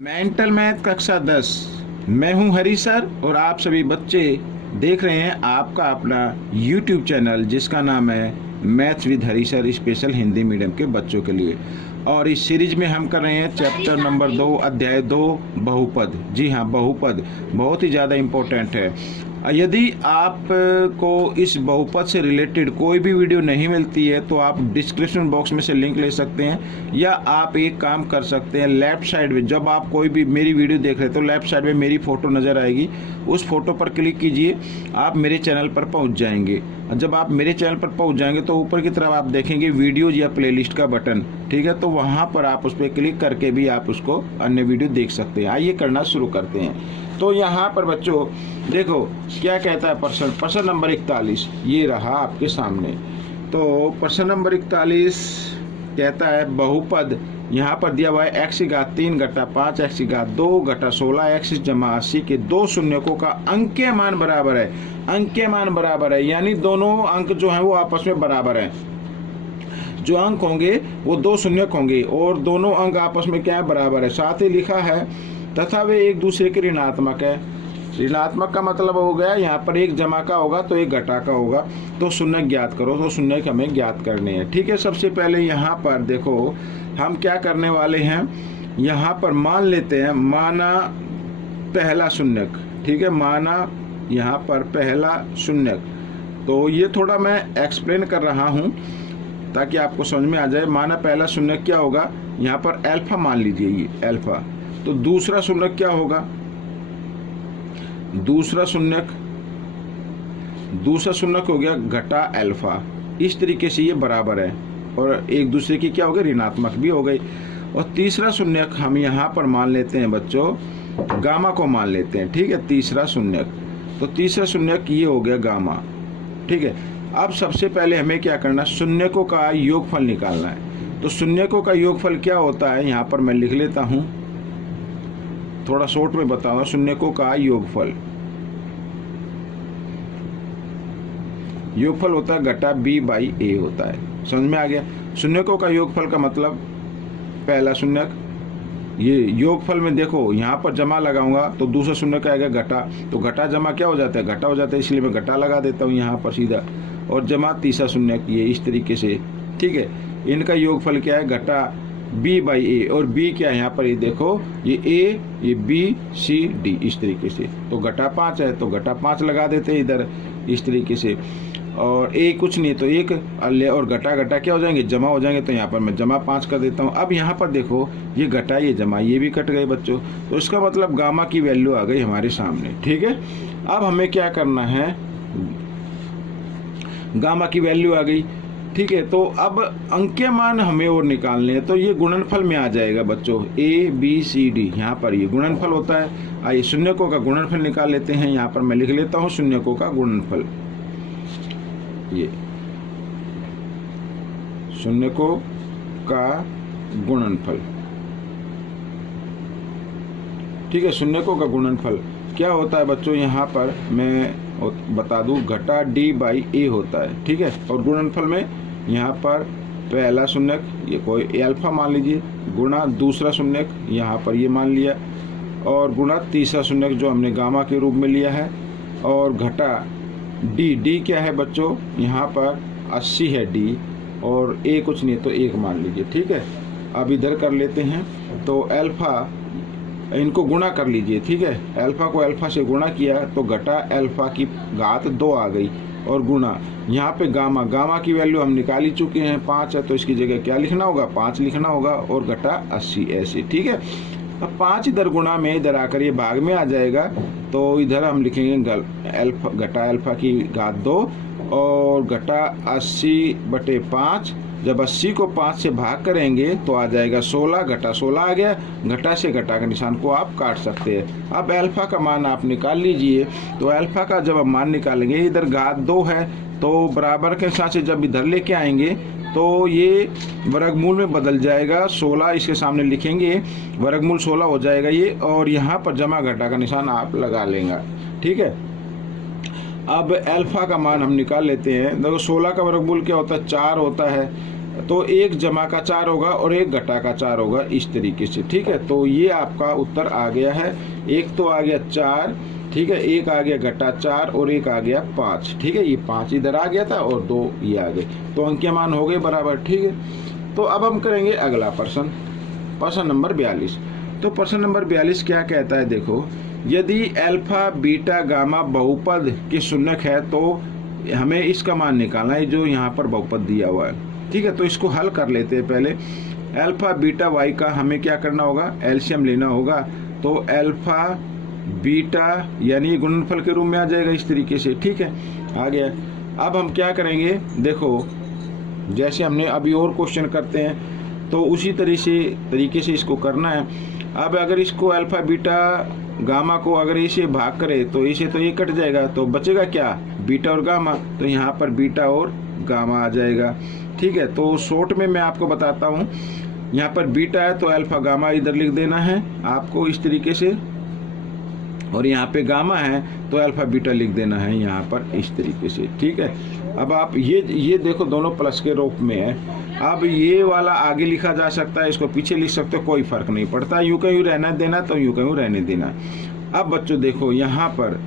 Mental math कक्षा 10। मैं हूं हरी सर और आप सभी बच्चे देख रहे हैं आपका अपना YouTube चैनल जिसका नाम है maths with Hari sir special Hindi medium के बच्चों के लिए। और इस सीरीज में हम कर रहे हैं चैप्टर नंबर 2 अध्याय 2 बहुपद। जी हाँ, बहुपद बहुत ही ज़्यादा इम्पोर्टेंट है। यदि आपको इस बहुपद से रिलेटेड कोई भी वीडियो नहीं मिलती है तो आप डिस्क्रिप्शन बॉक्स में से लिंक ले सकते हैं, या आप एक काम कर सकते हैं, लेफ्ट साइड में जब आप कोई भी मेरी वीडियो देख रहे हैं तो लेफ्ट साइड में मेरी फ़ोटो नज़र आएगी, उस फोटो पर क्लिक कीजिए, आप मेरे चैनल पर पहुंच जाएंगे। जब आप मेरे चैनल पर पहुंच जाएंगे तो ऊपर की तरफ आप देखेंगे वीडियोज या प्लेलिस्ट का बटन, ठीक है, तो वहां पर आप उस पर क्लिक करके भी आप उसको अन्य वीडियो देख सकते हैं। आइए करना शुरू करते हैं। तो यहाँ पर बच्चों देखो क्या कहता है प्रश्न नंबर 41 ये रहा आपके सामने। तो प्रश्न नंबर 41 कहता है बहुपद, यहाँ पर दिया हुआ है x की घात 3 घटा 5 x की घात 2 घटा 16 x जमा 80 के दो शून्यकों का अंकीय मान बराबर है। अंकीय मान बराबर है यानी दोनों अंक जो हैं वो आपस में बराबर हैं। जो अंक होंगे वो दो शून्यक होंगे और दोनों अंक आपस में क्या है, बराबर है। साथ ही लिखा है तथा वे एक दूसरे के ऋणात्मक है। ऋणात्मक का मतलब हो गया यहाँ पर एक जमा का होगा तो एक घटा का होगा, तो शून्य ज्ञात करो। तो शून्य हमें ज्ञात करने हैं, ठीक है। सबसे पहले यहाँ पर देखो हम क्या करने वाले हैं, यहाँ पर मान लेते हैं, माना पहला शून्यक, ठीक है, माना यहाँ पर पहला शून्यक। तो ये थोड़ा मैं एक्सप्लेन कर रहा हूँ ताकि आपको समझ में आ जाए। माना पहला शून्यक क्या होगा, यहाँ पर अल्फा मान लीजिए, ये अल्फा। तो दूसरा शून्यक क्या होगा, दूसरा शून्यक हो गया घटा अल्फा। इस तरीके से ये बराबर है और एक दूसरे की क्या हो गई, ऋणात्मक भी हो गई। और तीसरा शून्यक हम यहाँ पर मान लेते हैं बच्चों, गामा को मान लेते हैं, ठीक है, तीसरा शून्यक। तो तीसरा शून्यक ये हो गया गामा, ठीक है। अब सबसे पहले हमें क्या करना, शून्यकों का योगफल निकालना है। तो शून्यकों का योगफल क्या होता है, यहाँ पर मैं लिख लेता हूँ, थोड़ा शॉर्ट में बताऊंगा। शून्यकों का योगफल होता है घटा b बाई a होता है। समझ में आ गया। शून्यकों का योगफल का मतलब पहला शून्यक, ये योगफल में देखो यहाँ पर जमा लगाऊंगा तो दूसरा शून्यक आएगा घटा, तो घटा जमा क्या हो जाता है, घटा हो जाता है, इसलिए मैं घटा लगा देता हूँ यहाँ पर सीधा। और जमा तीसरा शून्यक, ये इस तरीके से, ठीक है। इनका योगफल क्या है, घटा b बाई ए। और b क्या है यहाँ पर, ये देखो, ये a, ये b, c, d, इस तरीके से। तो घटा 5 है तो घटा 5 लगा देते हैं इधर इस तरीके से। और a कुछ नहीं तो एक अल्ले, और घटा घटा क्या हो जाएंगे, जमा हो जाएंगे। तो यहाँ पर मैं जमा 5 कर देता हूँ। अब यहाँ पर देखो ये घटा ये जमा, ये भी कट गए बच्चों। तो इसका मतलब गामा की वैल्यू आ गई हमारे सामने, ठीक है। अब हमें क्या करना है, गामा की वैल्यू आ गई, ठीक है। तो अब अंकीय मान हमें और निकालने हैं, तो ये गुणनफल में आ जाएगा बच्चों, a b c d, यहाँ पर ये गुणनफल होता है। आइए शून्यकों का गुणनफल निकाल लेते हैं। यहाँ पर मैं लिख लेता हूँ शून्यकों का गुणनफल, ये शून्यकों का गुणनफल, ठीक है। शून्यकों का गुणनफल क्या होता है बच्चों, यहाँ पर मैं बता दूं, घटा d बाई a होता है, ठीक है। और गुणनफल में यहाँ पर पहला शून्यक, ये कोई अल्फा मान लीजिए, गुणा दूसरा शून्यक, यहाँ पर ये मान लिया, और गुणा तीसरा शून्यक जो हमने गामा के रूप में लिया है, और घटा d क्या है बच्चों, यहाँ पर 80 है d, और a कुछ नहीं तो 1 मान लीजिए, ठीक है। अब इधर कर लेते हैं, तो अल्फा, इनको गुणा कर लीजिए, ठीक है। अल्फा को अल्फा से गुणा किया तो घटा अल्फा की घात 2 आ गई, और गुणा यहाँ पे गामा की वैल्यू हम निकाल ही चुके हैं, 5 है, तो इसकी जगह क्या लिखना होगा, 5 लिखना होगा, और घटा 80 ऐसे, ठीक है। अब 5 इधर गुणा में इधर आकर ये भाग में आ जाएगा, तो इधर हम लिखेंगे अल्फा, घटा अल्फा की घात 2 और घटा 80/5। जब 80 को 5 से भाग करेंगे तो आ जाएगा 16, घटा 16 आ गया। घटा से घटा का निशान को आप काट सकते हैं। अब अल्फा का मान आप निकाल लीजिए। तो अल्फा का जब हम मान निकालेंगे, इधर घात 2 है तो बराबर के हिसाब से जब इधर लेके आएंगे तो ये वर्गमूल में बदल जाएगा, 16 इसके सामने लिखेंगे, वर्गमूल 16 हो जाएगा ये, और यहाँ पर जमा घटा का निशान आप लगा लेंगे, ठीक है। अब अल्फा का मान हम निकाल लेते हैं। देखो 16 का वर्गमूल क्या होता है, 4 होता है। तो एक जमा का 4 होगा और एक घटा का 4 होगा, इस तरीके से। ठीक है, तो ये आपका उत्तर आ गया है। एक तो आ गया 4, ठीक है, एक आ गया घटा 4 और एक आ गया 5। ठीक है, ये 5 इधर आ गया था और 2 ये आ गए, तो अंकीय मान हो गए बराबर। ठीक है, तो अब हम करेंगे अगला प्रश्न, प्रश्न नंबर 42। तो प्रश्न नंबर 42 क्या कहता है, देखो, यदि अल्फा बीटा गामा बहुपद के शून्यक है तो हमें इसका मान निकालना है, जो यहाँ पर बहुपद दिया हुआ है। ठीक है, तो इसको हल कर लेते हैं। पहले अल्फा बीटा वाई का हमें क्या करना होगा, एलसीएम लेना होगा। तो अल्फा बीटा यानी गुणनफल के रूप में आ जाएगा इस तरीके से। ठीक है, आ गया। अब हम क्या करेंगे, देखो, जैसे हमने अभी और क्वेश्चन करते हैं तो उसी तरीके से इसको करना है। अब अगर इसको अल्फा बीटा गामा को अगर इसे भाग करे तो इसे तो ये कट जाएगा, तो बचेगा क्या, बीटा और गामा। तो यहाँ पर बीटा और गामा आ जाएगा। ठीक है, तो शॉर्ट में मैं आपको बताता हूँ, यहाँ पर बीटा है तो अल्फा गामा इधर लिख देना है आपको इस तरीके से, और यहाँ पे गामा है तो अल्फा बीटा लिख देना है यहाँ पर इस तरीके से। ठीक है, अब आप ये देखो दोनों प्लस के रूप में है। अब ये वाला आगे लिखा जा सकता है, इसको पीछे लिख सकते हो, कोई फर्क नहीं पड़ता। यूं का यूं रहना देना तो यूं का यूं रहने देना। अब बच्चों देखो यहाँ पर,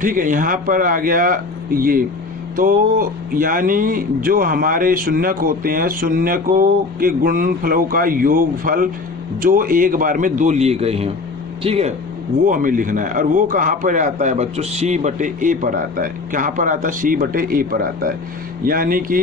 ठीक है, यहाँ पर आ गया ये, तो यानी जो हमारे शून्यक होते हैं, शून्यकों के गुणनफलों का योगफल जो एक बार में 2 लिए गए हैं, ठीक है, वो हमें लिखना है। और वो कहाँ पर आता है बच्चों, C/A पर आता है। कहाँ पर आता है, C/A पर आता है। यानी कि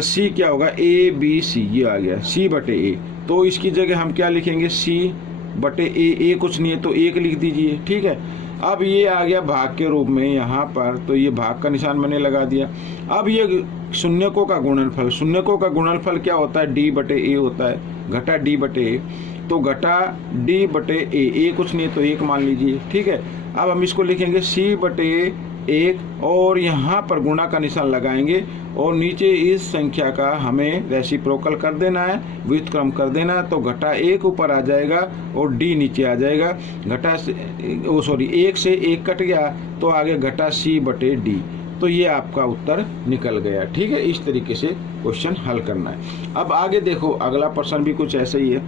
C क्या होगा, ABC, ये आ गया C/A। तो इसकी जगह हम क्या लिखेंगे, C/A। कुछ नहीं है तो 1 लिख दीजिए। ठीक है, अब ये आ गया भाग के रूप में यहाँ पर, तो ये भाग का निशान मैंने लगा दिया। अब ये शून्यकों का गुणनफल, शून्यकों का गुणनफल क्या होता है, D/A होता है, घटा D/A। तो घटा D/A, कुछ नहीं है तो 1 मान लीजिए। ठीक है, अब हम इसको लिखेंगे C/1 और यहाँ पर गुणा का निशान लगाएंगे और नीचे इस संख्या का हमें रेसिप्रोकल कर देना है, व्युत्क्रम कर देना है। तो घटा 1 ऊपर आ जाएगा और D नीचे आ जाएगा। 1 से 1 कट गया तो आगे घटा C/D। तो ये आपका उत्तर निकल गया। ठीक है, इस तरीके से क्वेश्चन हल करना है। अब आगे देखो, अगला प्रश्न भी कुछ ऐसा ही है।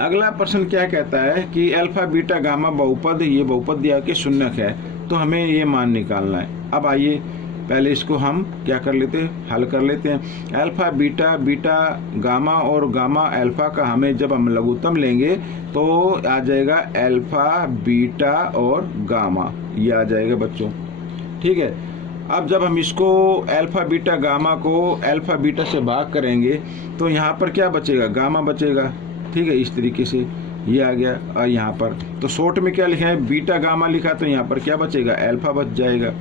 अगला प्रश्न क्या कहता है कि अल्फा बीटा गामा बहुपद, ये बहुपद दिया कि शून्यक है, तो हमें ये मान निकालना है। अब आइए पहले इसको हम क्या कर लेते हैं, हल कर लेते हैं। अल्फा बीटा, बीटा गामा और गामा अल्फा का हमें जब हम लघुत्तम लेंगे तो आ जाएगा अल्फा बीटा और गामा, ये आ जाएगा बच्चों। ठीक है, अब जब हम इसको अल्फा बीटा गामा को अल्फा बीटा से भाग करेंगे तो यहाँ पर क्या बचेगा, गामा बचेगा। ठीक है, इस तरीके से ये आ गया। और यहाँ पर तो शॉर्ट में क्या लिखा है, बीटा गामा लिखा तो यहाँ पर क्या बचेगा, अल्फा बच जाएगा।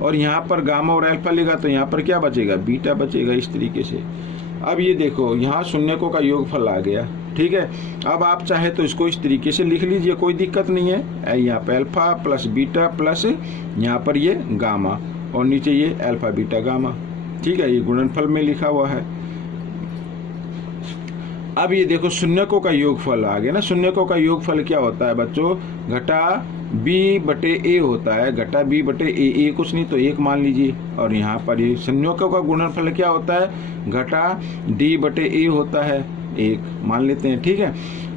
और यहाँ पर गामा और अल्फा लिखा तो यहाँ पर क्या बचेगा, बीटा बचेगा, इस तरीके से। अब ये देखो, यहाँ शून्यकों का योगफल आ गया। ठीक है, अब आप चाहे तो इसको इस तरीके से लिख लीजिए, कोई दिक्कत नहीं है। यहाँ पर अल्फा प्लस बीटा प्लस यहाँ पर ये गामा और नीचे ये अल्फा बीटा गामा। ठीक है, ये गुणनफल में लिखा हुआ है। अब ये देखो शून्यकों का योगफल आ गया ना। शून्यकों का योगफल क्या होता है बच्चों, घटा B/A होता है। घटा B/A, कुछ नहीं तो 1 मान लीजिए। और यहाँ पर ये शून्यकों का गुणनफल क्या होता है, घटा D/A होता है, 1 मान लेते हैं। ठीक है,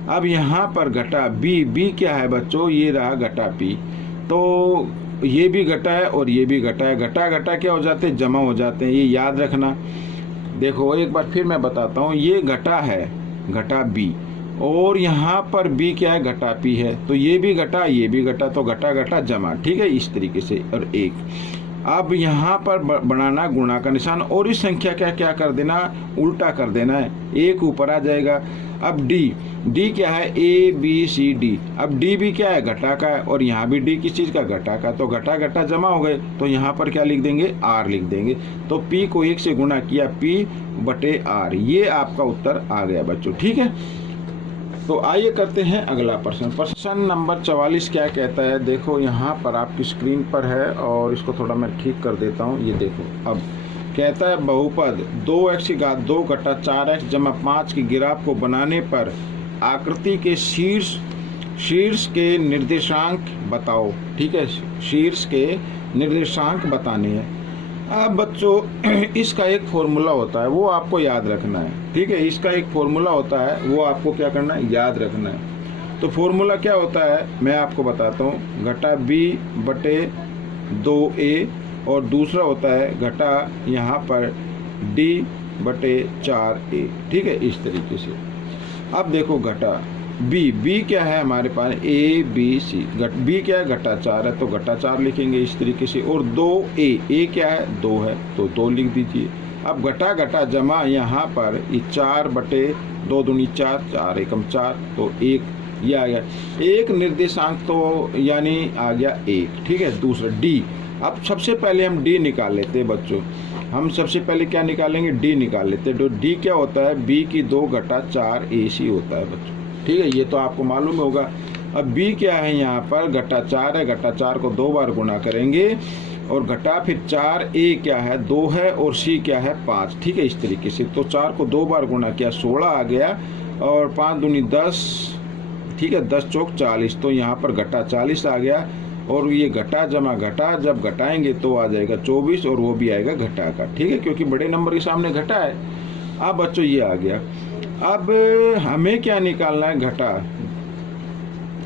अब यहाँ पर घटा B क्या है बच्चों, ये रहा घटा P। तो ये भी घटा है और ये भी घटा है। घटा घटा क्या हो जाते हैं, जमा हो जाते हैं, ये याद रखना। देखो एक बार फिर मैं बताता हूँ, ये घटा है, घटा B, और यहाँ पर B क्या है, घटा P है। तो ये भी घटा, ये भी घटा, तो घटा घटा जमा। ठीक है, इस तरीके से। और 1 अब यहाँ पर बनाना गुणा का निशान और इस संख्या का क्या कर देना, उल्टा कर देना है, 1 ऊपर आ जाएगा। अब D क्या है, ABCD। अब D भी क्या है, घटा का है और यहाँ भी D किस चीज़ का, घटा का। तो घटा घटा जमा हो गए, तो यहाँ पर क्या लिख देंगे, R लिख देंगे। तो P को 1 से गुणा किया, P/R, ये आपका उत्तर आ गया बच्चों। ठीक है, तो आइए करते हैं अगला प्रश्न। प्रश्न नंबर 44 क्या कहता है, देखो यहाँ पर आपकी स्क्रीन पर है और इसको थोड़ा मैं ठीक कर देता हूँ। ये देखो, अब कहता है बहुपद 2x की घात 2 घटा 4x जमा 5 की ग्राफ को बनाने पर आकृति के शीर्ष के निर्देशांक बताओ। ठीक है, शीर्ष के निर्देशांक बताने हैं। अब बच्चों इसका एक फॉर्मूला होता है, वो आपको याद रखना है। ठीक है, इसका एक फॉर्मूला होता है, वो आपको क्या करना है, याद रखना है। तो फॉर्मूला क्या होता है मैं आपको बताता हूँ। घटा b बटे 2a और दूसरा होता है घटा यहाँ पर d बटे 4a। ठीक है, इस तरीके से। अब देखो घटा b क्या है हमारे पास, a b c। b क्या है, घटा 4 है तो घटा 4 लिखेंगे इस तरीके से। और 2a क्या है, 2 है तो 2 लिख दीजिए। अब घटा घटा जमा यहाँ पर 4 बटे 2 दूनी 4, 4 एकम 4 तो 1, ये आ गया। एक निर्देशांक तो यानी आ गया 1। ठीक है, दूसरा d। अब सबसे पहले हम d निकाल लेते हैं बच्चों। हम सबसे पहले क्या निकालेंगे, d निकाल लेते हैं। तो d क्या होता है, b की 2 घटा 4 ac होता है बच्चों। ठीक है, ये तो आपको मालूम होगा। अब b क्या है, यहाँ पर घटा 4 है, घटा 4 को 2 बार गुना करेंगे और घटा फिर 4a क्या है, 2 है और c क्या है 5। ठीक है, इस तरीके से। तो 4 को 2 बार गुना किया 16 आ गया और 5 दूनी 10। ठीक है, 10 चौक 40 तो यहाँ पर घटा 40 आ गया। और ये घटा जमा घटा जब घटाएंगे तो आ जाएगा 24 और वो भी आएगा घटा का। ठीक है, क्योंकि बड़े नंबर के सामने घटा है। अब बच्चों ये आ गया। अब हमें क्या निकालना है, घटा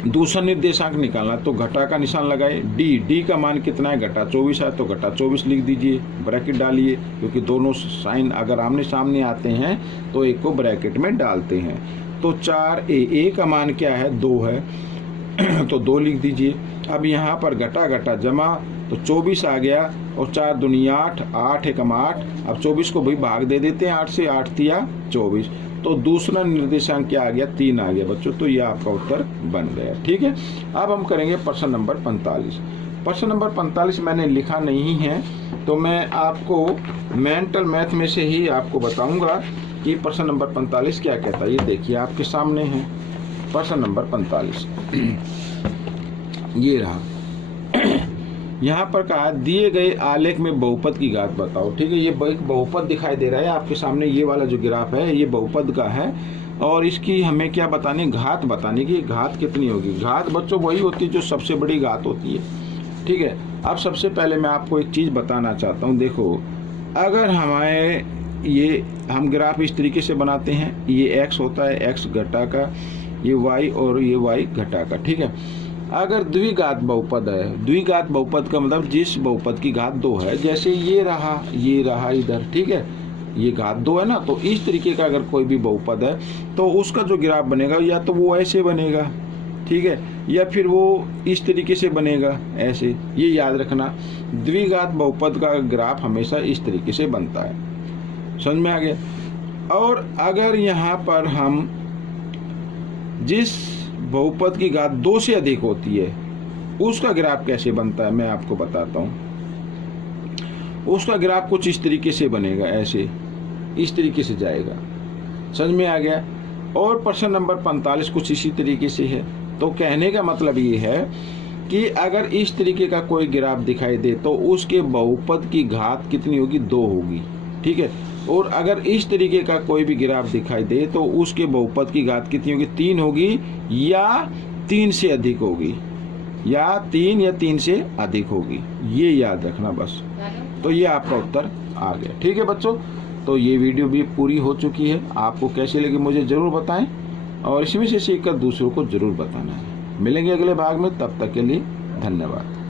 दूसरा निर्देशांक निकालना है। तो घटा का निशान लगाए, d का मान कितना है, घटा 24 है तो घटा 24 लिख दीजिए, ब्रैकेट डालिए, क्योंकि दोनों साइन अगर आमने सामने आते हैं तो एक को ब्रैकेट में डालते हैं। तो 4a का मान क्या है, 2 है तो 2 लिख दीजिए। अब यहाँ पर घटा घटा जमा तो 24 आ गया और 4 दूनी 8, 8 एकम 8। अब 24 को भी भाग दे देते हैं 8 से, 8 तिया 24। तो दूसरा निर्देशांक क्या आ गया, 3 आ गया बच्चों। तो ये आपका उत्तर बन गया। ठीक है, अब हम करेंगे प्रश्न नंबर 45। प्रश्न नंबर 45 मैंने लिखा नहीं है तो मैं आपको मेंटल मैथ में से ही आपको बताऊंगा कि प्रश्न नंबर 45 क्या कहता है। ये देखिए आपके सामने है प्रश्न नंबर 45। ये रहा। यहाँ पर कहा दिए गए आलेख में बहुपद की घात बताओ। ठीक है, ये एक बहुपद दिखाई दे रहा है आपके सामने। ये वाला जो ग्राफ है ये बहुपद का है और इसकी हमें क्या बतानी, घात बतानी कि घात कितनी होगी। घात बच्चों वही होती है जो सबसे बड़ी घात होती है। ठीक है, अब सबसे पहले मैं आपको एक चीज़ बताना चाहता हूँ। देखो, अगर हमारे ये हम ग्राफ इस तरीके से बनाते हैं, ये x होता है, x घटा का, ये y और ये y घटा का। ठीक है, अगर द्विघात बहुपद है, द्विघात बहुपद का मतलब जिस बहुपद की घात 2 है, जैसे ये रहा इधर। ठीक है, ये घात 2 है ना, तो इस तरीके का अगर कोई भी बहुपद है तो उसका जो ग्राफ बनेगा या तो वो ऐसे बनेगा, ठीक है, या फिर वो इस तरीके से बनेगा ऐसे। ये याद रखना, द्विघात बहुपद का ग्राफ हमेशा इस तरीके से बनता है। समझ में आ गया। और अगर यहाँ पर हम जिस बहुपद की घात 2 से अधिक होती है उसका ग्राफ कैसे बनता है मैं आपको बताता हूँ। उसका ग्राफ कुछ इस तरीके से बनेगा, ऐसे इस तरीके से जाएगा। समझ में आ गया। और प्रश्न नंबर 45 कुछ इसी तरीके से है। तो कहने का मतलब ये है कि अगर इस तरीके का कोई ग्राफ दिखाई दे तो उसके बहुपद की घात कितनी होगी, 2 होगी। ठीक है, और अगर इस तरीके का कोई भी ग्राफ दिखाई दे तो उसके बहुपद की घात कितनी होगी, 3 होगी या 3 से अधिक होगी, या 3 या 3 से अधिक होगी। ये याद रखना बस। तो ये आपका उत्तर आ गया। ठीक है बच्चों, तो ये वीडियो भी पूरी हो चुकी है। आपको कैसे लगी मुझे ज़रूर बताएं और इसमें से सीखकर दूसरों को ज़रूर बताना है। मिलेंगे अगले भाग में, तब तक के लिए धन्यवाद।